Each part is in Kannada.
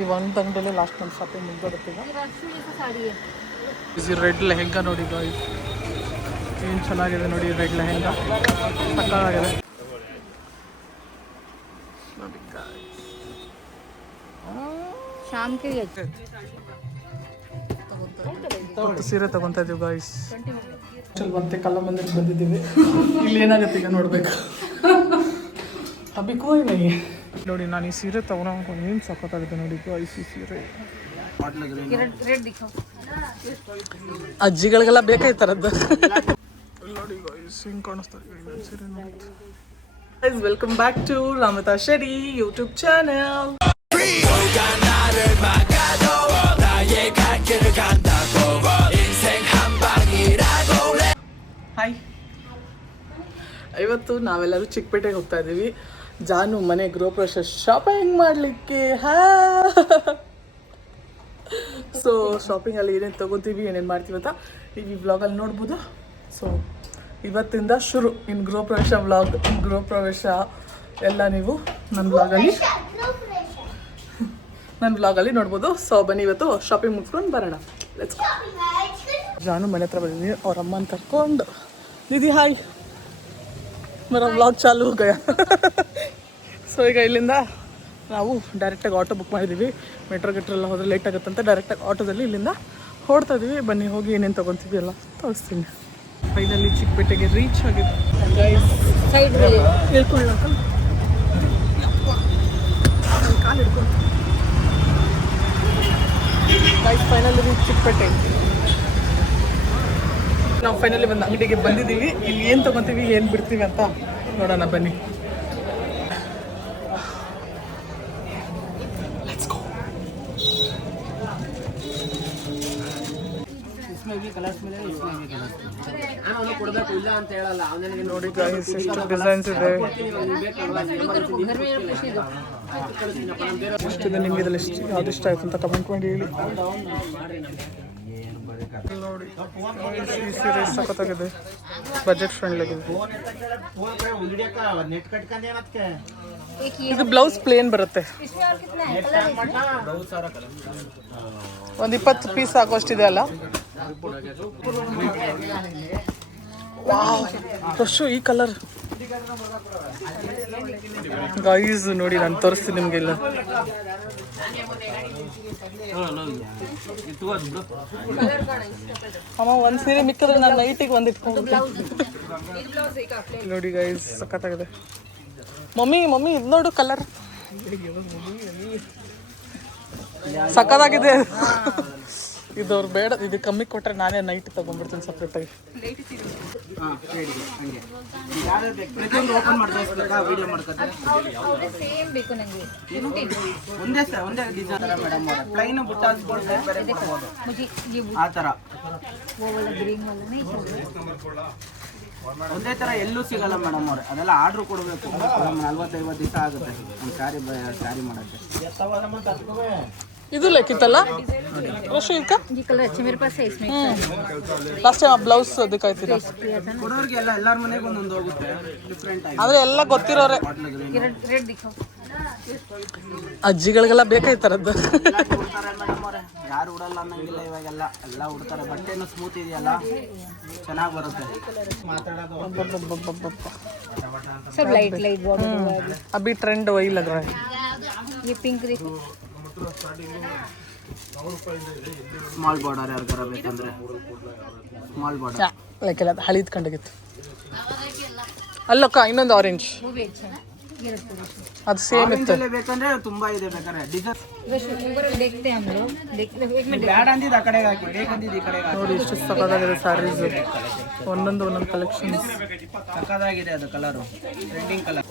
ಈ ಒಂದು ಅಂಗಡಿಯಲ್ಲಿ ಲಾಸ್ಟ್ ನಮ್ಮ ಶಾಪಿಂಗ್ ಮುಗ್ದೋಗುತ್ತೀಗ. ಈ ರೆಡ್ ಲೆಹೆಂಗಾ ನೋಡಿ ಗಾಯ್ಸ್, ಏನು ಚೆನ್ನಾಗಿದೆ ನೋಡಿ. ರೆಡ್ ಲೆಹೆಂಗಾ ಸಕ್ಕತ್ತಾಗಿದೆ. ಸೀರೆ ತಗೊತಾ ಇದೀವಿ ಗಾಯ್ಸ್. ಮತ್ತೆ ಕಲ್ಲ ಮಂದಿರಕ್ಕೆ ಬಂದಿದ್ದೀವಿ. ಇಲ್ಲಿ ಏನಾಗುತ್ತೆ ಈಗ ನೋಡ್ಬೇಕು. ಅಭಿಕೂ ನನಗೆ ನೋಡಿ, ನಾನು ಈ ಸೀರೆ ತಗೊಳಂಗ ಏನು ಸಕ್ಕತ್ತಾಗಿದೆ ನೋಡಿ ಗಾಯ್ಸ್. ಈ ಸೀರೆ ಅಜ್ಜಿಗಳಿಗೆಲ್ಲ ಬೇಕಾಯ್ತಾರದ್ದು ನೋಡಿ ಗಾಯ್ಸ್. ಹಿಂಗೆ ಕಾಣಿಸ್ತಾರೆ ಸೀರೆ ನೋಡಿ. ವೆಲ್ಕಮ್ ಬ್ಯಾಕ್ ಟು ರಾಮತಾ ಶೆಡಿ ಯೂಟ್ಯೂಬ್ ಚಾನೆಲ್. ಹಾಯ್, ಇವತ್ತು ನಾವೆಲ್ಲರೂ ಚಿಕ್ಕಪೇಟೆಗೆ ಹೋಗ್ತಾ ಇದ್ದೀವಿ. ಜಾನು ಮನೆ ಗೃಹ ಪ್ರವೇಶ ಶಾಪಿಂಗ್ ಮಾಡಲಿಕ್ಕೆ. ಸೊ ಶಾಪಿಂಗಲ್ಲಿ ಏನೇನು ತೊಗೋತೀವಿ, ಏನೇನು ಮಾಡ್ತೀವಿ ಅಂತ ನೀವು ಈ ವ್ಲಾಗಲ್ಲಿ ನೋಡ್ಬೋದು. ಸೊ ಇವತ್ತಿಂದ ಶುರು ಇನ್ನು ಗೃಹ ಪ್ರವೇಶ ವ್ಲಾಗ್. ಗೃಹ ಪ್ರವೇಶ ಎಲ್ಲ ನೀವು ನನ್ನ ವ್ಲಾಗಲ್ಲಿ ನೋಡ್ಬೋದು. ಸೊ ಬನ್ನಿ ಇವತ್ತು ಶಾಪಿಂಗ್ ಮುಗಿಸ್ಕೊಂಡು ಬರೋಣ. Let's go. ಜಾನು ಮನೆ ಹತ್ರ ಬಂದಿದ್ದೀನಿ ಅವ್ರ ಅಮ್ಮನ ಕರ್ಕೊಂಡು. ದೀದಿ ಹಾಯ್, ಮೇರಾ ವ್ಲಾಗ್ ಚಾಲು ಹೋ ಗಯಾ. ಸೊ ಈಗ ಇಲ್ಲಿಂದ ನಾವು ಡೈರೆಕ್ಟಾಗಿ ಆಟೋ ಬುಕ್ ಮಾಡಿದ್ದೀವಿ. ಮೆಟ್ರೋ ಗಿಟ್ರೆಲ್ಲ ಹೋದರೆ ಲೇಟ್ ಆಗುತ್ತೆ ಅಂತ ಡೈರೆಕ್ಟಾಗಿ ಆಟೋದಲ್ಲಿ ಇಲ್ಲಿಂದ ಹೊಡ್ತಾ ಇದ್ದೀವಿ. ಬನ್ನಿ ಹೋಗಿ ಏನೇನು ತೊಗೊತೀವಿ ಎಲ್ಲ ತೋರಿಸ್ತೀನಿ. ಫೈನಲಿ ಚಿಕ್ಕಪೇಟೆಗೆ ರೀಚ್ ಆಗಿದೆ. ಕಾಲು ಹಿಡ್ಕೊಂಡು ಫೈನಲಿ ರೀಚ್ ಚಿಕ್ಕಪೇಟೆ. ನಾವು ಫೈನಲಿ ಒಂದು ಅಂಗಡಿಗೆ ಬಂದಿದ್ದೀವಿ. ಇಲ್ಲಿ ಏನು ತೊಗೊತೀವಿ, ಏನು ಬಿಡ್ತೀವಿ ಅಂತ ನೋಡೋಣ ಬನ್ನಿ. ನೋಡಿ ಗಾಯ್ಸ್ ಎಷ್ಟು ಡಿಸೈನ್ಸ್ ಇದೆ. ಎಷ್ಟಿದೆ ನಿಮಗೆ ಇದರಲ್ಲಿ ಯಾವ್ದು ಇಷ್ಟ ಆಯ್ತು ಅಂತ ಕಮೆಂಟ್ ಮಾಡಿ ಹೇಳಿ. ನೋಡಿ ಈ ಸೀರೆ ಸಖತ್ತಾಗಿದೆ, ಬಜೆಟ್ ಫ್ರೆಂಡ್ಲಿ ಆಗಿದೆ. ಇದು ಬ್ಲೌಸ್ ಪ್ಲೇನ್ ಬರುತ್ತೆ. ಒಂದು 20 ಪೀಸ್ ಆಗೋಷ್ಟಿದೆ ಅಲ್ಲ. ವಾವ್, ಈ ಕಲರ್ ಗೈಸ್ ನೋಡಿ, ನಾನು ತೋರಿಸ್ತೀನಿ ನಿಮಗೆಲ್ಲ. ಅಮ್ಮ ಒಂದು ಸೀರೆ ಮಿಕ್ಕಿದ್ರೆ ನಾನು ನೈಟಿಗೆ ಒಂದು ಇಟ್ಕೊಂಡು ನೋಡಿ ಗೈಸ್ ಸಖತ್ತಾಗಿದೆ. ಮಮ್ಮಿ ಇದು ನೋಡು ಕಲರ್ ಸಖತ್ತಾಗಿದೆ. ಇದು ಅವ್ರು ಬೇಡ, ಇದು ಕಮ್ಮಿ ಕೊಟ್ಟರೆ ನಾನೇ ನೈಟ್ ತೊಗೊಂಡ್ಬಿಡ್ತೀನಿ ಸಪ್ರೇಟಾಗಿ. ಒಂದೇ ತರ ಎಲ್ಲೂ ಸಿಗಲ್ಲ ಮೇಡಮ್ ಅವ್ರೆ, ಅದೆಲ್ಲ ಆರ್ಡ್ರ್ ಕೊಡಬೇಕು. 40-50 ದಿವಸ ಆಗುತ್ತೆ ಒಂದು ಸ್ಯಾರಿ ಮಾಡೋಕ್ಕೆ. ಇದು ಲೆಕ್ಕಿತ್ತಲ್ಲ ರಶು ಈಗ ಲಾಸ್ಟ್ ಟೈಮ್ ಆ ಬ್ಲೌಸ್ ಅದಕ್ಕಾಯ್ತಿಲ್ಲ. ಕೊಡೋರಿಗೆಲ್ಲ ಎಲ್ಲರ ಮನೆಗೂ ಒಂದೊಂದು ಹೋಗುತ್ತೆ ಡಿಫ್ರೆಂಟ್ ಆಗಿ. ಆದರೆ ಎಲ್ಲ ಗೊತ್ತಿರೋರೆ, ಅಜ್ಜಿಗಳಿಗೆಲ್ಲ ಬೇಕಾಯ್ತಾರದ್ದು. ಮೇಡಮ್ ಅವ್ರೆ ಯಾರು ಉಡಲ್ಲ ಅನ್ನಂಗಿಲ್ಲ, ಇವಾಗೆಲ್ಲ ಎಲ್ಲ ಉಡ್ತಾರೆ. ಬಟ್ಟೆನೂ ಸ್ಮೂತ್ ಇದೆಯಲ್ಲ, ಚೆನ್ನಾಗಿ ಬರುತ್ತೆ. अभी ट्रेंड वही लग रहा है. ये पिंक देखो, ಸ್ಮಾಲ್ ಬಾರ್ಡರ್ ಯಾರಿಗಾರ ಬೇಕಂದ್ರೆ ಸ್ಮಾಲ್ ಬಾರ್ಡರ್ ಲೈಕ್ ಎಲ್ಲ ಹಳಿದ್ ಕಂಡಾಗಿತ್ತು. ಅಲ್ಲಕ್ಕ ಇನ್ನೊಂದು ಆರೆಂಜ್ ಅದು ಸೇಮ್ ಇತ್ತು. ಬೇಕಂದ್ರೆ ತುಂಬಾ ಇದೆ, ಬೇಕಾದ್ರೆ ಡಿಸೈನ್ देखते हैं हम लोग, देखते ಬ್ಯಾಡ್ ಅಂದಿದ್ದು ಆ ಕಡೆಗೆ ಹಾಕಿ, ಬೇಕಂದಿದ್ದು ಈ ಕಡೆಗೆ ಹಾಕಿ. ನೋಡಿ ಎಷ್ಟು ಸಕ್ಕತ್ತಾಗಿದೆ ಸ್ಯಾರೀಸ್, ಒಂದೊಂದು ಕಲೆಕ್ಷನ್ಸ್ ಸಕ್ಕದಾಗಿದೆ. ಅದು ಕಲರು ಟ್ರೆಂಡಿಂಗ್ ಕಲರ್.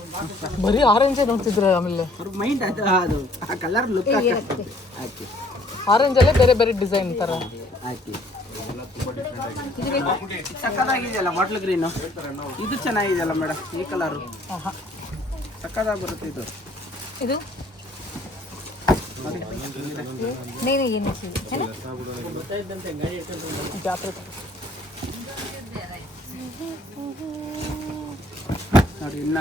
ಬರೀ ಆರೆಂಜೇ ನೋಡ್ತಿದ್ರೆ, ಆಮೇಲೆ ಅವ್ರ ಮೈಂಡ್ ಅದು ಆ ಕಲರ್ ಲುಕ್ ಹಾಕಿ. ಆರೆಂಜ್ ಅಲ್ಲೇ ಬೇರೆ ಬೇರೆ ಡಿಸೈನ್ ತರ ಹಾಕಿ. ಸಕ್ಕದಾಗಿದೆಯಲ್ಲ ಬಾಟ್ಲ್ ಗ್ರೀನು, ಇದು ಚೆನ್ನಾಗಿದೆಯಲ್ಲ ಮೇಡಮ್. ಈ ಕಲರು ಸಕ್ಕದಾಗಿ ಬರುತ್ತೆ. ಇದು नहीं ये नहीं चाहिए है ना. ನೋಡಿ ಇನ್ನ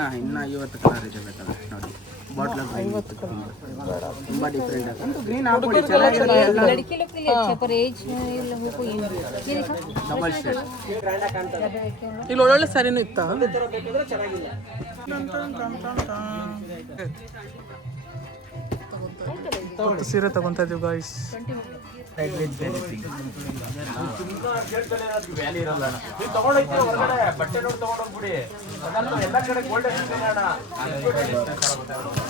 50 ಕಲರ್ ಇದೆ ಬೇಕಾದ್ರೆ ನೋಡಿ. ಬಾಟ್ಲ್ 50 ಕಲರ್ ಬೇಡ. ತುಂಬಾ ಡಿಫ್ರೆಂಟ್ ಆಗುತ್ತೆ ಗ್ರೀನ್ ಹಾಕೊಳ್ಳಿ ಚೆನ್ನಾಗಿರುತ್ತೆ ಎಲ್ಲ लड़की लोग के लिए अच्छा पर एज लोगों को ये देखो ಡಬಲ್ ಶೇಡ್ ಇಲ್ಲಿ ಒಳ್ಳೊಳ್ಳೆ ಸ್ಯಾರಿನೂ ಇತ್ತಾ? ಚೆನ್ನಾಗಿಲ್ಲ ಮತ್ತು ಸೀರೆ ತಗೊಂತಾ ಇದೀವಿ ಗಾಯ್ಸ್.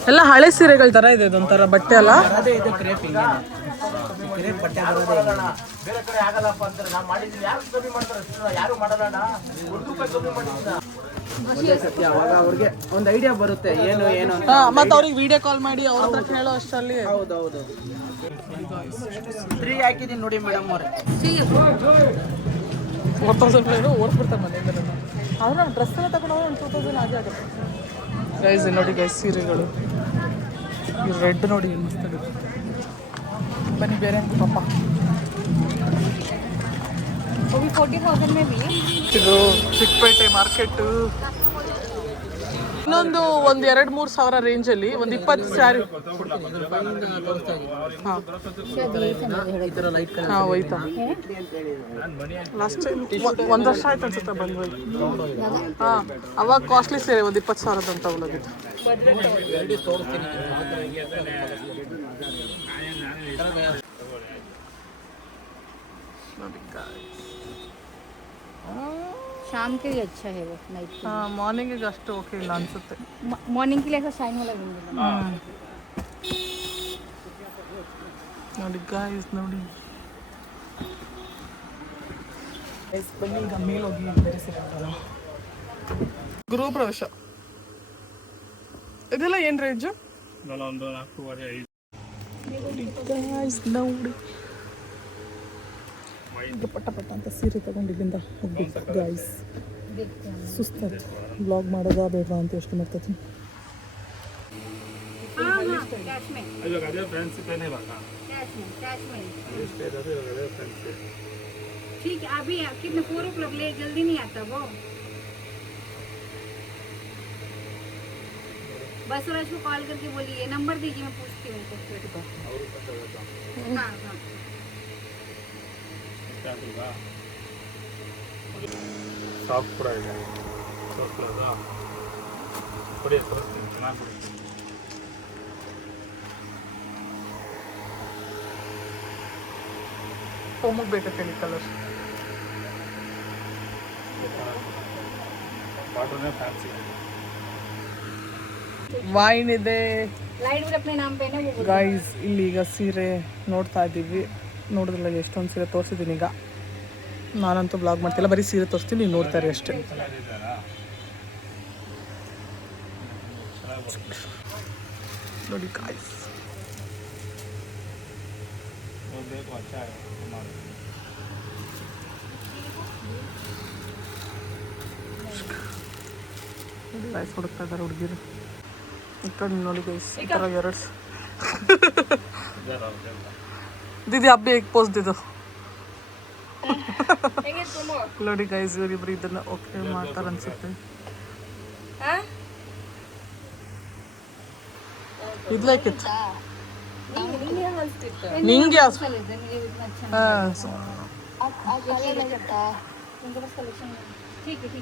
ಎಲ್ಲ ಹಳೆ ಸೀರೆಗಳ ತರ ಇದೆ ಇದೊಂಥರ ಬಟ್ಟೆ ಅಲ್ಲ. ಅದೇ ಇದು ಕ್ರೇಪಿಂಗ್ ಕ್ರೇಪ್ ಬಟ್ಟೆ ಸತ್ಯ ಅವಾಗ ಅವ್ರಿಗೆ ಒಂದು ಐಡಿಯಾ ಬರುತ್ತೆ ಏನು ಏನು ಅಂತ. ಮತ್ತೆ ಅವ್ರಿಗೆ ವಿಡಿಯೋ ಕಾಲ್ ಮಾಡಿ ಅವ್ರ ಹತ್ರ ಕೇಳೋ ಅಷ್ಟರಲ್ಲಿ ಹೌದೌದು 3 ಹಾಕಿದೀನಿ ನೋಡಿ ಮೇಡಮ್ ಅವ್ರೆ. 4000 ಓಡಿಸ್ಬಿಡ್ತಾರೆ ಮನೆಯಿಂದ. ಅವ್ರ ಡ್ರೆಸ್ ಎಲ್ಲ ತಗೊಂಡು ಒಂದು 2000 ಆಗೇ ಆಗುತ್ತೆ ಗೈಸ್. ನೋಡಿ ಗೈಸ್ ಸೀರೆಗಳು ಈ ರೆಡ್ ನೋಡಿ ಮಸ್ತಾಗಿದೆ. ಬನ್ನಿ ಬೇರೆ ಪಾಪ. वो भी 40,000 में भी है. ಇದು ಚಿಕ್ಕಪೇಟೆ ಮಾರ್ಕೆಟು. ಇನ್ನೊಂದು 1-2-3 ಸಾವಿರ ರೇಂಜಲ್ಲಿ ಒಂದು 20 ಸ್ಯಾರಿ. ಹಾಂ ಹಾಂ ಹೋಯ್ತಾ ಲಾಸ್ಟ್ ಟೈಮ್ 1 ವರ್ಷ ಆಯ್ತು ಅನ್ಸುತ್ತೆ ಬಂದು. ಹಾಂ ಅವಾಗ ಕಾಸ್ಟ್ಲಿ ಸೀರೆ ಒಂದು 20,000 ಅಂತ ತಗೊಳ್ಳೋದಿತ್ತು. शाम के लिए अच्छा है वो नाइट के ಹಾಂ ಮಾರ್ನಿಂಗಿಗೆ ಅಷ್ಟು ಓಕೆ ಇಲ್ಲ ಅನ್ಸುತ್ತೆ. मॉर्निंग के लिए ऐसा शाइन वाला बिंदी ನೋಡಿ ಗಾಯ್ಸ್ ನೋಡಿ ಬನ್ನಿ ಈಗ ಮೇಲೆ ಹೋಗಿ ಬೇರೆ ಸಿಗ್ತಲ್ಲ. ಗೃಹ ಪ್ರವೇಶ ಇದೆಲ್ಲ ಏನು ರೇಂಜು? ಗಾಯ್ಸ್ ನೋಡಿ ಈಗ ಪಟ್ಟ ಪಟ್ಟ ಅಂತ ಸೀರೆ ತಗೊಂಡು ಇಲ್ಲಿಂದ ಹೋಗ್ಬೇಕು ಗಾಯ್ಸ್. ಸುಸ್ತಾಯ್ತು ಬ್ಲಾಗ್ ಮಾಡೋದಾ ಬೇಡವಾ ಅಂತ ಯೋಚನೆ ಮಾಡ್ತೀನಿ. ठीक है अभी कितने 4 o'clock ले जल्दी नहीं आता वो बस राज को कॉल करके बोलिए ये नंबर दीजिए मैं पूछती हूँ उनको. हाँ हाँ ಸಾಫ್ಟ್ ಕೂಡ ಇದೆ ಕೊಡಿ ತೋರಿಸ್ತೀನಿ ಚೆನ್ನಾಗಿ ಕೊಡ್ತೀನಿ. ಹೋಮಕ್ಕೆ ಬೇಕಾಗ್ತೇನೆ ಕಲರ್ ಬಾಟನೇ ಫ್ಯಾನ್ಸಿ ವೈನ್ ಇದೆ लाइट भी अपने नाम पे है ना वो ಗಾಯ್ಸ್. ಇಲ್ಲಿ ಈಗ ಸೀರೆ ನೋಡ್ತಾ ಇದ್ದೀವಿ. ನೋಡಿದ್ರಲ್ಲ ಎಷ್ಟೊಂದು ಸೀರೆ ತೋರಿಸಿದ್ದೀನಿ. ಈಗ ನಾನಂತೂ ಬ್ಲಾಗ್ ಮಾಡ್ತಿಲ್ಲ, ಬರೀ ಸೀರೆ ತೋರಿಸ್ತೀನಿ, ನೀವು ನೋಡ್ತಾರೆ ಅಷ್ಟೇ. ನೋಡಿ ಗಾಯ್ಸ್ ಬೇಕು ಅಚ್ಚ ಮಾಡಿ ಗಾಯ್ಸ್ ಹುಡುಕ್ತಾ ಇದ್ದಾರೆ ಹುಡುಗಿರು. ಈ ಕಡೆ ನೋಡಿ ಗೈಸ್ ಈ ಥರ 2 दीदी आप भी एक पोस्ट दे दो. ನೋಡಿ ಗೈಸ್ ಇವರಿಬ್ರು ಇದನ್ನ ಓಕೆ ಮಾಡ್ತಾರೆ ಅನ್ಸುತ್ತೆ. ಇದು ಲೈಕ್ ಇತ್ತು ನಿಂಗೆ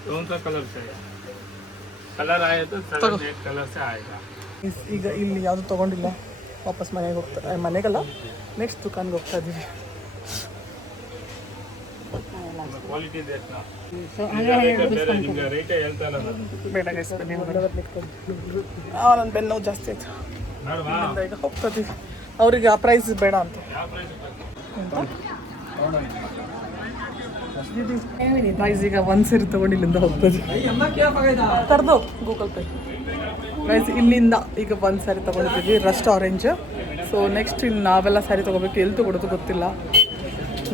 कौन सा कलर चाहिए? कलर आए तो सारा नेट कलर से आएगा. ಈಗ ಇಲ್ಲಿ ಯಾವುದು ತೊಗೊಂಡಿಲ್ಲ, ವಾಪಸ್ ಮನೆಗೆ ಹೋಗ್ತಾ ಮನೆಗಲ್ಲ ನೆಕ್ಸ್ಟ್ ದುಕಾನ್ಗೆ ಹೋಗ್ತಾ ಇದ್ದೀವಿ. ಕ್ವಾಲಿಟಿ देखना ನಿಮಗೆ ರೇಟ್ ಹೇಳ್ತಾನಲ್ಲ ಬೇಡ ಗೈಸ್ ಬನ್ನಿ ನನ್ನ ಬೆನ್ನು ನೋವು ಜಾಸ್ತಿ ಆಯ್ತು. ಇಲ್ಲಿಂದ ಈಗ ಹೋಗ್ತಾ ಇದ್ದೀವಿ. ಅವರಿಗೆ ಆ ಪ್ರೈಸ್ ಬೇಡ ಅಂತ. ಗೈಸ್ ಈಗ ಒಂದು ಸೀರೆ ತೊಗೊಂಡು ಇಲ್ಲಿಂದ ಹೋಗ್ತಾ ಇದ್ದೀವಿ. ಕರೆದು ಗೂಗಲ್ ಪೇ ಗೈಸ್ ಇಲ್ಲಿಂದ ಈಗ ಒಂದು ಸ್ಯಾರಿ ತೊಗೊಂಡಿದ್ದೀವಿ ರಸ್ಟ್ ಆರೆಂಜ್. ಸೊ ನೆಕ್ಸ್ಟ್ ಇನ್ನು ನಾವೆಲ್ಲ ಸ್ಯಾರಿ ತೊಗೋಬೇಕು, ಎಲ್ಲಿ ತೊಗೊಳೋದು ಗೊತ್ತಿಲ್ಲ,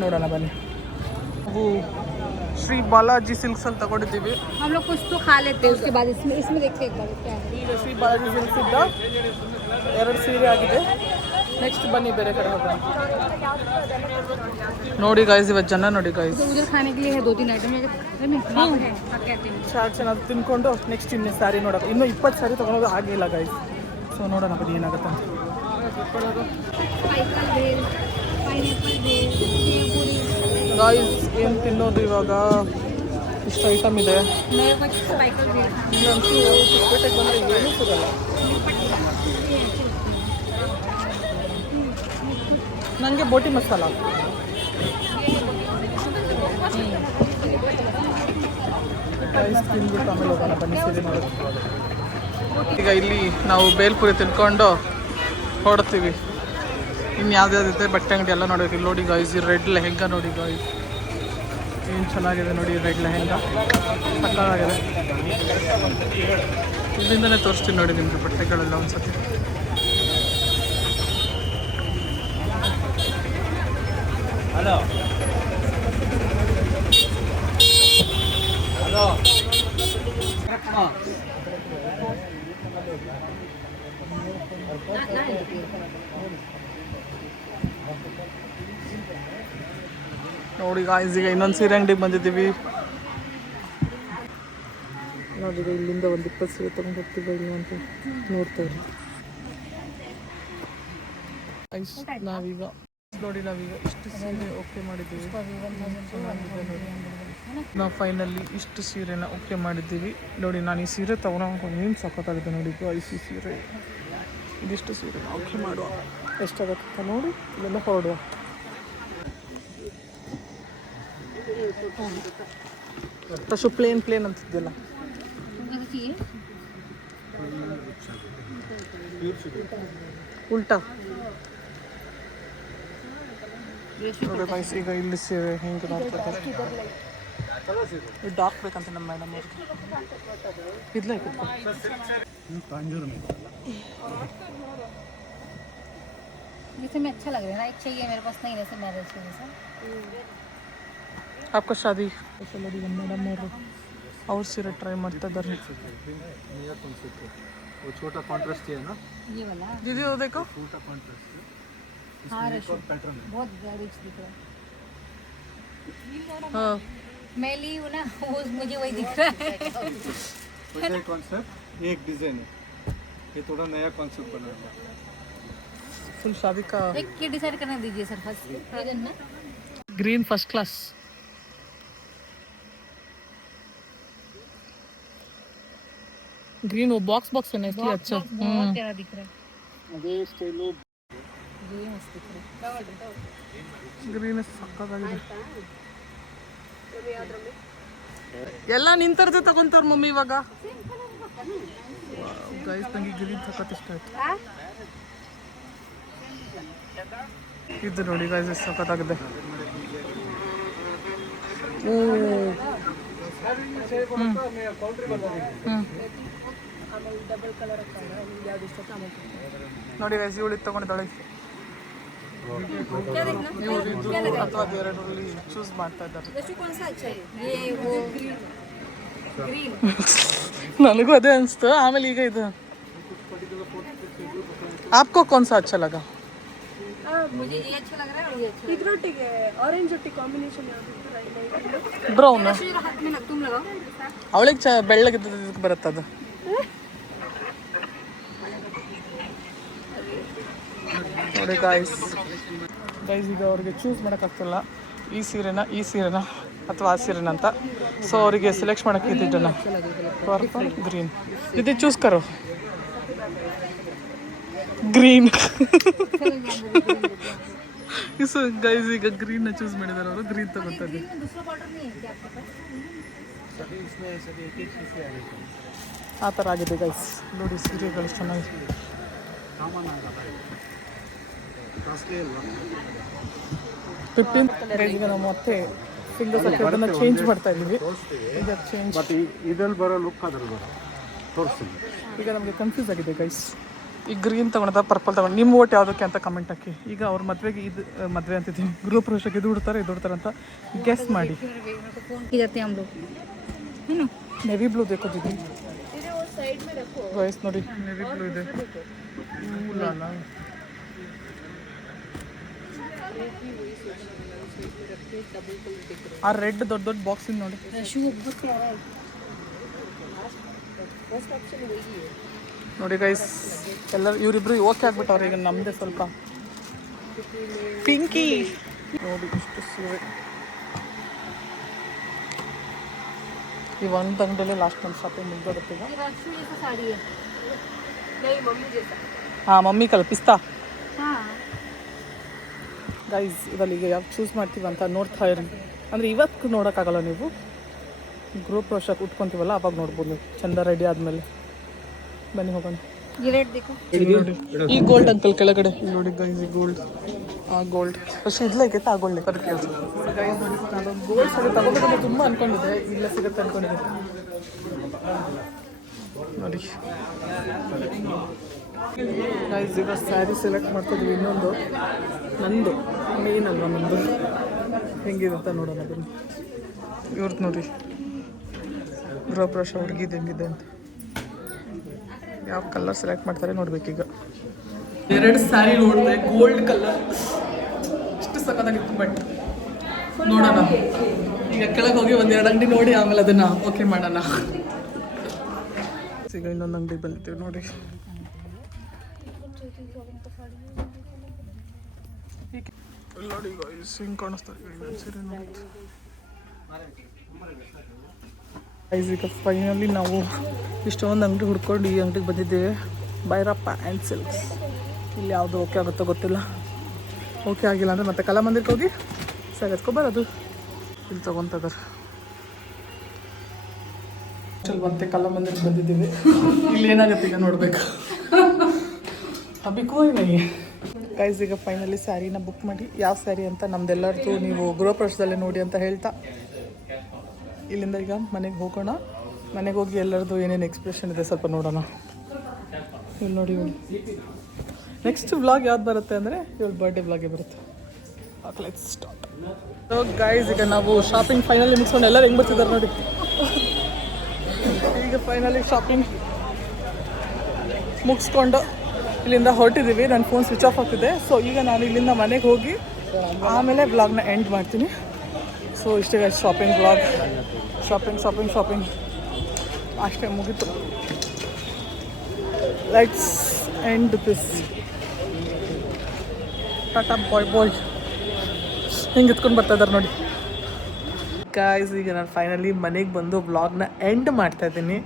ನೋಡೋಣ ಬನ್ನಿ. ನಾವು ಶ್ರೀ ಬಾಲಾಜಿ ಸಿಲ್ಕ್ಸ್ ಅಲ್ಲಿ ತೊಗೊಂಡಿದ್ದೀವಿ. हम लोग कुछ तो खा लेते हैं उसके बाद इसमें इसमें देखते हैं एक बार क्या है. ಈಗ ಶ್ರೀ ಬಾಲಾಜಿ ಸಿಲ್ಕ್ಸ್ ಇದ್ದ 2 ಸೀರೆ ಆಗಿದೆ. ನೆಕ್ಸ್ಟ್ ಬನ್ನಿ ಬೇರೆ ಕಡೆ ಹೋಗೋಣ. ನೋಡಿ ಗೈಸ್ ಇವತ್ತು ಜನ ನೋಡಿ ಗೈಸ್ तो उधर खाने के लिए है 2-3 आइटम है क्या कहते हैं ಚಾಟ್ಸ್ ಏನಾದ್ರು ತಿನ್ಕೊಂಡು ನೆಕ್ಸ್ಟ್ ಇನ್ನೇ ಸ್ಯಾರಿ ನೋಡೋದು. ಇನ್ನೂ 20 ಸ್ಯಾರಿ ತೊಗೊಳೋದು ಆಗಿಲ್ಲ ಗೈಸ್. ಸೊ ಸೊ ನೋಡೋಣ ಬನ್ನಿ ಏನಾಗುತ್ತೆ ಅಂತ. साइकिल भेल पाइनएप्पल भेल पूरी ಗಾಯ್ಸ್ ಏನು ತಿನ್ನೋದು ಇವಾಗ? ಇಷ್ಟು ಐಟಮ್ ಇದೆ. मेरे को साइकिल भेल ಇಲ್ಲಂತೂ ಚಿಕ್ಕಪೇಟೆಗೆ ಬಂದರೆ ಏನೂ ಸಿಗಲ್ಲ. ನನಗೆ ಬೋಟಿ ಮಸಾಲ. ರೈಸ್ ತಿಂದ್ಬಿಟ್ಟು ಆಮೇಲೆ ಹೋಗೋಣ ಬನ್ನಿ ಸೀರೆ ನೋಡೋದು. ಈಗ ಇಲ್ಲಿ ನಾವು ಬೇಲ್ಪುರಿ ತಿನ್ಕೊಂಡು ಹೊಡ್ತೀವಿ. ಇನ್ನು ಯಾವ್ದಾವ್ದಿದೆ ಬಟ್ಟೆ ಅಂಗಡಿ ಎಲ್ಲ ನೋಡೋಕೆ. ಇಲ್ಲಿ ನೋಡಿ ಗಾಯ್ಸ್, ಈ ರೆಡ್ ಲೆಹೆಂಗಾ ನೋಡಿ ಗಾಯ್ಸ್, ಏನು ಚೆನ್ನಾಗಿದೆ ನೋಡಿ ರೆಡ್ ಲೆಹೆಂಗಾ, ಸಕ್ಕತ್ತಾಗಿದೆ. ಇಲ್ಲಿಂದನೇ ತೋರಿಸ್ತೀನಿ ನೋಡಿ ನಿಮಗೆ ಬಟ್ಟೆಗಳೆಲ್ಲ ಒಂದ್ಸತಿ. ಹಲೋ ಹಲೋ ನೋಡಿ ಗಾಯ್ಸ್, ಈಗ ಇನ್ನೊಂದು ಸೀರೆ ಅಂಗಡಿಗೆ ಬಂದಿದ್ದೀವಿ. ನೋಡಿ ಇಲ್ಲಿಂದ ಒಂದು 20 ಸೀರೆ ತೊಗೊಂಡು ಹೋಗ್ತೀವಿ ಅಂತ ನೋಡ್ತೇವೆ. ನಾವೀಗ ಇಷ್ಟು ಸೀರೆ ಓಕೆ ಮಾಡಿದ್ದೀವಿ. ಚೆನ್ನಾಗಿದೆ ನೋಡಿ. ನಾವು ಫೈನಲಿ ಇಷ್ಟು ಸೀರೆನ ಓಕೆ ಮಾಡಿದ್ದೀವಿ. ನೋಡಿ ನಾನು ಈ ಸೀರೆ ತೊಗೊಳಕ್ಕೆ ಏನು ಸಖತ್ತಾಗಿದೆ ನೋಡಿ ಗಾಯ್ಸ್. ಈ ಸೀರೆ ಇದಿಷ್ಟು ಸೀರೆ ಓಕೆ ಮಾಡುವ, ಎಷ್ಟಾಗುತ್ತೆ ನೋಡಿ, ಇಲ್ಲೆಲ್ಲ ಹೊರಡುವ. ಅಷ್ಟು ಪ್ಲೇನ್ ಅಂತಿದ್ದಿಲ್ಲ. ಉಲ್ಟಾ ನೋಡಿ ಗೈಸ್, ಈಗ ಇಲ್ಲಿ ಸೀರೆ ಹಿಂಗೆ ನೋಡ್ತಾರೆ. ಇದು ಹಾಕ್ಬೇಕಂತ ನಮ್ಮ ಮೇಡಮ್ ಅವ್ರಿಗೆ. ಇದ್ಲ जैसे में अच्छा लग रहा है ना, एक चाहिए मेरे पास नहीं, जैसे मैरिज के जैसा आपका शादी ನೋಡಿ ನಮ್ಮ ಮೇಡಮ್ ಅವರು ಅವ್ರ ಸೀರೆ ಟ್ರೈ ಮಾಡ್ತಾ ಇದ್ದಾರೆ. वो छोटा कॉन्ट्रास्ट है ना, ये वाला दीदी वो देखो. छोटा कॉन्ट्रास्ट हाँ रशु बहुत रिच दिख रहा है. हाँ मैं ली हूँ ना, वो मुझे वही दिख रहा है. वैसे कॉन्सेप्ट एक डिजाइन है, ये थोड़ा नया कॉन्सेप्ट बना है. फुल शादी का एक ये डिसाइड करना दीजिए सर फर्स्ट ना. Green first class. ग्रीन वो बॉक्स है ना, इसलिए अच्छा. बहुत प्यारा दिख रहा है. अದೇ ಸ್ಟೈಲು ये मस्त दिख रहा है. ಗ್ರೀನ್ ಸಕ್ಕತ್ತಾಗಿದೆ. ಎಲ್ಲ ನಿಂತರ್ದೆ ತಗೊಂತಾರ ಮಮ್ಮಿ ಇವಾಗ. ಗೈಸ್ ನಂಗೆ ಗ್ರೀನ್ ಸಖತ್ ಇಷ್ಟ ಆಯ್ತು. ಇದು ನೋಡಿ ಗೈಸ್ ಸಖತ್ತಾಗಿದೆ. ಓ ನೋಡಿ ಗೈಸ್, ಇವಳು ಇದು ತಗೊಂಡಿದ್ದಾಳೆ. ಅಥವಾ ಬೇರೆರಲ್ಲಿ ಚೂಸ್ ಮಾಡ್ತಾ ಇದ್ದಾರೆ. ನನಗೂ ಅದೇ ಅನಿಸ್ತು. ಆಮೇಲೆ ಈಗ ಇದು आपको कौन सा अच्छा लगा? मुझे ये अच्छा लग रहा है और ये अच्छा. ಇದ್ರೊಟ್ಟಿಗೆ ಆರೆಂಜ್ ಒಟ್ಟಿಗೆ ಕಾಂಬಿನೇಷನ್ ಯಾವುದು? ಬ್ರೌನ್. हाथ में लग, तुम लगाओ. ಅವಳಿಗೆ ಬೆಳ್ಳಗಿದ್ದ ಬರುತ್ತೆ ಅದು. ನೋಡಿ ಗಾಯ್ಸ್ ಈಗ ಅವ್ರಿಗೆ ಚೂಸ್ ಮಾಡೋಕ್ಕಾಗ್ತಿಲ್ಲ ಈ ಸೀರೆನ ಅಥವಾ ಆ ಸೀರೆನ ಅಂತ. ಸೊ ಅವರಿಗೆ ಸೆಲೆಕ್ಟ್ ಮಾಡೋಕ್ಕೆ ಇದ್ದಿದ್ದನ್ನು ಪರ್ಪಲ್ ಗ್ರೀನ್ ಇದು ಚೂಸ್ ಕರೋ. ಗ್ರೀನ್ ಸೊ ಗೈಸ್ ಈಗ ಗ್ರೀನ್ನ ಚೂಸ್ ಮಾಡಿದ್ದಾರೆ ಅವರು. ಗ್ರೀನ್ ತಗೊತಾ ಇದ್ದೀವಿ. ಆ ಥರ ಆಗಿದೆ ಗೈಸ್. ನೋಡಿ ಸೀರೆಗಳು ಚೆನ್ನಾಗಿದೆ. 15th ರೇಂಜ್ಗೆ ನಾವು ಮತ್ತೆ ಫಿಂಗರ್ಸ್ ಅದನ್ನು ಚೇಂಜ್ ಮಾಡ್ತಾ ಇದ್ದೀವಿ. ಈಗ ಚೇಂಜ್ ಬಟ್ ಇದ್ರಲ್ಲಿ ಬರೋ ಲುಕ್ ಅದ್ರಲ್ಲಿ ಬರೋ ತೋರಿಸ್ತೀನಿ. ಈಗ ನಮಗೆ ಕನ್ಫ್ಯೂಸ್ ಆಗಿದೆ ಗೈಸ್. ಈ ಗ್ರೀನ್ ತೊಗೊಳೋದ ಪರ್ಪಲ್ ತೊಗೊಂಡು ನಿಮ್ಮ ಓಟ್ ಯಾವುದಕ್ಕೆ ಅಂತ ಕಮೆಂಟ್ ಹಾಕಿ. ಈಗ ಅವ್ರ ಮದುವೆಗೆ ಇದು ಮದುವೆ ಅಂತಿದ್ದೀವಿ, ಗೃಹ ಪ್ರವೇಶಕ್ಕೆ ಇದು ಉಡ್ತಾರೆ ಅಂತ ಗೆಸ್ ಮಾಡಿ. हम लोग नेवी ब्लू देखो दीदी. गाइस ನೋಡಿ नेवी ब्लू ಇದೆ. ಲಾಲಾ ಆ ರೆಡ್ ದೊಡ್ಡ ದೊಡ್ಡ ಬಾಕ್ಸ್ ಇಂದ ನೋಡಿ. रशु बहुत प्यारा है. फर्स्ट ऑप्शन वही है. ನೋಡಿ ಗೈಸ್ ಎಲ್ಲರೂ ಇವರಿಬ್ರು ಓಕೆ ಆಗ್ಬಿಟ್ಟವ್ರೆ. ಈಗ ನಮ್ಮದೇ ಸ್ವಲ್ಪ ಪಿಂಕಿ ನೋಡಿ ಇಷ್ಟು ಸೀರೆ. ಈ ಒಂದು ಅಂಗಡಿಯಲ್ಲೇ ಲಾಸ್ಟ್ ನಮ್ಮ ಶಾಪಿಂಗ್ ಮುಗ್ದೋಗುತ್ತೆ ಈಗ. रक्षु जैसा साड़ी है नहीं मम्मी जैसा ಹಾಂ ಮಮ್ಮಿ ಕಲ್ಪಿಸ್ತಾ हाँ ಗೈಸ್ ಇದಲ್ಲಿ ಈಗ ಯಾವ್ದು ಚೂಸ್ ಮಾಡ್ತೀವಿ ಅಂತ ನೋಡ್ತಾ ಇರಿ. ಅಂದರೆ ಇವತ್ತು ನೋಡೋಕ್ಕಾಗಲ್ಲ, ನೀವು ಗ್ರೂಪ್ ವರ್ಷಕ್ಕೆ ಉಟ್ಕೊತೀವಲ್ಲ ಅವಾಗ ನೋಡ್ಬೋದು ನೀವು ಚಂದ ರೆಡಿ ಆದಮೇಲೆ. ಬನ್ನಿ ಹೋಗೋಣ. ये रेट देखो ನೋಡಿ ಈ ಗೋಲ್ಡ್ ಅಂಕಲ್ ಕೆಳಗಡೆ ನೋಡಿ ಗೈಸ್, ಈ ಗೋಲ್ಡ್ ಆ ಗೋಲ್ಡ್ പക്ഷേ ಇದ್ಲಾಗೈತೆ ಆ ಗೋಲ್ಡ್ ಅದು ಕೆಲಸ ಗೈಸ್. ನೋಡಿ ನಾನೊಂದು ಗೋಲ್ಡ್ ಸರಿ ತಗೋಬೇಕಂತ ತುಂಬ ಅಂದ್ಕೊಂಡಿದ್ದೆ, ಇಲ್ಲ ಸಿಗುತ್ತೆ ಅಂದ್ಕೊಂಡಿದ್ದೆ. ನೋಡಿ ಗೈಸ್ ಈಗ ಸ್ಯಾರಿ ಸೆಲೆಕ್ಟ್ ಮಾಡ್ತಿದ್ವಿ. ಇನ್ನೊಂದು ನಂದು ಮೇನ್ ಅಲ್ವಾ ನಂದು, ಹೆಂಗಿದೆ ಅಂತ ನೋಡೋಣ ಬನ್ನಿ. ಇವ್ರದ್ದು ನೋಡಿ ಗೃಹ ಪ್ರವೇಶ ಹುಡುಗಿದು ಹೆಂಗಿದೆ ಅಂತ. ಯಾವ ಕಲರ್ ಸೆಲೆಕ್ಟ್ ಮಾಡ್ತಾರೆ ನೋಡ್ಬೇಕೀಗ. 2 ಸ್ಯಾರಿ ನೋಡಿದೆ, ಗೋಲ್ಡ್ ಕಲರ್ ಇಷ್ಟು ಸಖತ್ತಾಗಿತ್ತು. ಬಟ್ ನೋಡೋಣ ಈಗ ಕೆಳಗೆ ಹೋಗಿ 1-2 ಅಂಗಡಿ ನೋಡಿ ಆಮೇಲೆ ಅದನ್ನ ಓಕೆ ಮಾಡೋಣ. ಈಗ ಇನ್ನೊಂದು ಅಂಗಡಿ ಬಂದಿದ್ದೀವಿ ನೋಡಿ. ನೋಡಿ ಹಿಂಗೆ ಕಾಣಿಸ್ತಾರೆ ಈಗ ಫೈನಲಿ ನಾವು ಇಷ್ಟೊಂದು ಅಂಗಡಿ ಹುಡ್ಕೊಂಡು ಈ ಅಂಗಡಿಗೆ ಬಂದಿದ್ದೇವೆ. Bhyrappa and silks. ಇಲ್ಲಿ ಯಾವುದು ಓಕೆ ಆಗುತ್ತೋ ಗೊತ್ತಿಲ್ಲ. ಓಕೆ ಆಗಿಲ್ಲ ಅಂದರೆ ಮತ್ತೆ ಕಲಾಮಂದಿರಕ್ಕೆ ಹೋಗಿ ಸರಿ ಎತ್ಕೊಬರೋದು. ಇಲ್ಲಿ ತೊಗೊತದಾರೆ. ಮತ್ತೆ ಕಲಾಮಂದಿರಕ್ಕೆ ಬಂದಿದ್ದೀವಿ. ಇಲ್ಲಿ ಏನಾಗುತ್ತೆ ಈಗ ನೋಡಬೇಕು. ಅಭಿಕೋ ನನಗೆ ಗೈಸ್ ಈಗ ಫೈನಲಿ ಸ್ಯಾರಿನ ಬುಕ್ ಮಾಡಿ ಯಾವ ಸ್ಯಾರಿ ಅಂತ ನಮ್ದೆಲ್ಲರದು ನೀವು ಗೃಹ ಪ್ರವೇಶದಲ್ಲೇ ನೋಡಿ ಅಂತ ಹೇಳ್ತಾ ಇಲ್ಲಿಂದ ಈಗ ಮನೆಗೆ ಹೋಗೋಣ. ಮನೆಗೆ ಹೋಗಿ ಎಲ್ಲರದು ಏನೇನು ಎಕ್ಸ್ಪ್ರೆಷನ್ ಇದೆ ಸ್ವಲ್ಪ ನೋಡೋಣ. ಇಲ್ಲಿ ನೋಡಿ ಇವಳು ನೆಕ್ಸ್ಟ್ ವ್ಲಾಗ್ ಯಾವ್ದು ಬರುತ್ತೆ ಅಂದರೆ ಇವಳು ಬರ್ಡೇ ವ್ಲಾಗೇ ಬರುತ್ತೆ. Let's start. ಸೊ ಗೈಸ್ ಈಗ ನಾವು ಶಾಪಿಂಗ್ ಫೈನಲಿ ಮುಗಿಸ್ಕೊಂಡು ಎಲ್ಲರೂ ಹೆಂಗೆ ಬರ್ತಿದ್ದಾರೆ ನೋಡಿ. ಈಗ ಫೈನಲಿ ಶಾಪಿಂಗ್ ಮುಗಿಸ್ಕೊಂಡು ಇಲ್ಲಿಂದ ಹೊರಟಿದ್ದೀವಿ. ನನ್ನ ಫೋನ್ ಸ್ವಿಚ್ ಆಫ್ ಆಗ್ತಿದೆ. ಸೊ ಈಗ ನಾನು ಇಲ್ಲಿಂದ ಮನೆಗೆ ಹೋಗಿ ಆಮೇಲೆ ವ್ಲಾಗ್ನ ಎಂಡ್ ಮಾಡ್ತೀನಿ. ಸೊ ಇಷ್ಟೇ ಗೈಸ್ ಶಾಪಿಂಗ್ ವ್ಲಾಗ್. ಶಾಪಿಂಗ್ ಅಷ್ಟೇ ಮುಗೀತು. Let's end this. Tata bye. ಹಿಂಗೆ ಎತ್ಕೊಂಡು ಬರ್ತಾ ಇದ್ದಾರೆ ನೋಡಿ ಗಾಯ್ಸ್. ಈಗ ನಾನು ಫೈನಲಿ ಮನೆಗೆ ಬಂದು ವ್ಲಾಗ್ನ ಎಂಡ್ ಮಾಡ್ತಾಯಿದ್ದೀನಿ.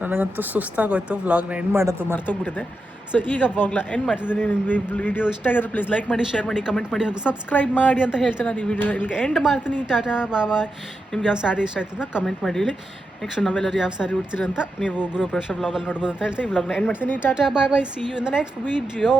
ನನಗಂತೂ ಸುಸ್ತಾಗೋಯ್ತು ವ್ಲಾಗ್ನ ಎಂಡ್ ಮಾಡೋದು ಮರ್ತೋಗ್ಬಿಟ್ಟಿದೆ. ಸೊ ಈಗ ವ್ಲಾಗ್ನ ಎಂಡ್ ಮಾಡ್ತಿದ್ದೀನಿ. ನಿಮಗೆ ಈ ವಿಡಿಯೋ ಇಷ್ಟ ಆಗಿದ್ರೆ ಪ್ಲೀಸ್ ಲೈಕ್ ಮಾಡಿ, ಶೇರ್ ಮಾಡಿ, ಕಮೆಂಟ್ ಮಾಡಿ ಹಾಗೂ ಸಬ್ಸ್ಕ್ರೈಬ್ ಮಾಡಿ ಅಂತ ಹೇಳ್ತೀನಿ. ನಾನು ಈ ವಿಡಿಯೋನ ಇಲ್ಲಿಗೆ ಎಂಡ್ ಮಾಡ್ತೀನಿ. ಟಾಟಾ ಬಾಯ್. ನಿಮ್ಗೆ ಯಾವ ಸ್ಯಾರಿ ಇಷ್ಟ ಆಯ್ತು ಅಂತ ಕಮೆಂಟ್ ಮಾಡಿ ಹೇಳಿ. ನೆಕ್ಸ್ಟ್ ನಾವೆಲ್ಲರೂ ಯಾವ ಸ್ಯಾರಿ ಉಡ್ತೀರಿ ಅಂತ ನೀವು ಗೃಹ ಪ್ರವೇಶ ವ್ಲಾಗಲ್ಲಿ ನೋಡ್ಬೋದು ಅಂತ ಹೇಳ್ತೀನಿ. ಈ ವ್ಲಾಗ್ನ ಎಂಡ್ ಮಾಡ್ತೀನಿ. Tata bye. See you in the next video.